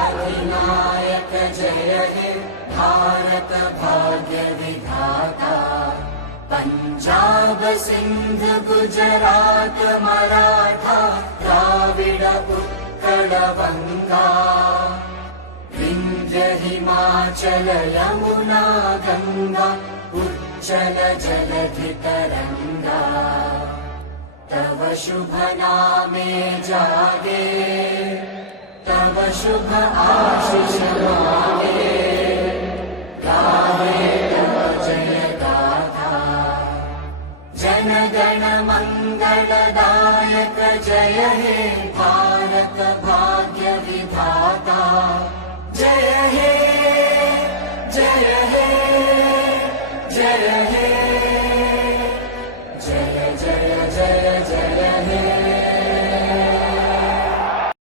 अधिनायक जय हे भारत भाग्य विधाता। पंजाब सिंध गुजरात मराठा द्राविड उत्कल बंगा। विंध्य हिमाचल यमुना गंगा उच्चल जलधि तरंगा। तव शुभ नामे जागे तव शुभ आशीष मागे। गावे तव जय गाथा जन गण मंगलदायक जय हे भारत